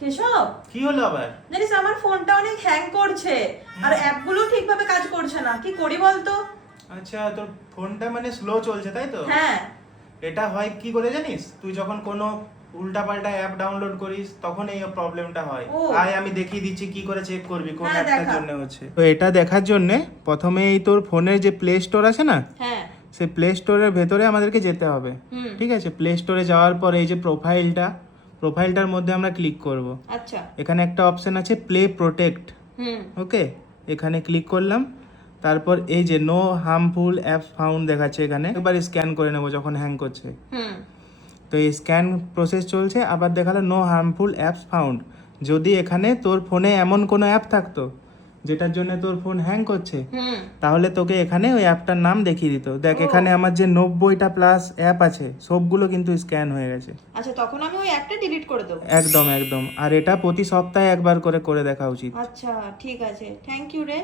কেশব, কি হলো আবার? জানিস আমার ফোনটা অনেক হ্যাং করছে আর অ্যাপগুলো ঠিকভাবে কাজ করছে না। কি করি বলতো? আচ্ছা, তোর ফোনটা মানে স্লো চলছে তাই তো? হ্যাঁ। এটা হয় কি করে জানিস? তুই যখন কোনো উল্টাপাল্টা অ্যাপ ডাউনলোড করিস তখন এই প্রবলেমটা হয়। ও। আয় আমি দেখিয়ে দিচ্ছি কি করে চেক করবি কোন হ্যাঁ, অ্যাপটার দেখা। জন্য হচ্ছে। তো এটা দেখার জন্য প্রথমে এই তোর ফোনের যে প্লে স্টোর আছে না, হ্যাঁ। সেই প্লে স্টোরের ভেতরে আমাদেরকে যেতে হবে। হুম। ঠিক আছে, প্লে স্টোরে যাওয়ার পর এই যে প্রোফাইলটার মধ্যে আমরা ক্লিক করব। আচ্ছা। এখানে একটা অপশন আছে প্লে প্রোটেক্ট। হুম। ওকে, এখানে ক্লিক করলাম। তারপর এই যে নো হার্মফুল অ্যাপস ফাউন্ড দেখাচ্ছে, এখানে একবার স্ক্যান করে নেবো যখন হ্যাং করছে। হুম। তো এই স্ক্যান প্রসেস চলছে, আবার দেখালো নো হার্মফুল অ্যাপস ফাউন্ড। যদি এখানে তোর ফোনে এমন কোনো অ্যাপ থাকতো যেটার জন্য তোর ফোন হ্যাং করছে, হুম। তাহলে তোকে এখানে ওই অ্যাপটার নাম দেখিয়ে দিত। দেখ ও। এখানে আমার যে 90টা প্লাস অ্যাপ আছে সবগুলো কিন্তু স্ক্যান হয়ে গেছে। আচ্ছা, তখন আমি ওই অ্যাপটা ডিলিট করে দেবো। একদম একদম। আর এটা প্রতি সপ্তাহে একবার করে করে দেখা উচিত। আচ্ছা, ঠিক আছে, থ্যাংক ইউ রে।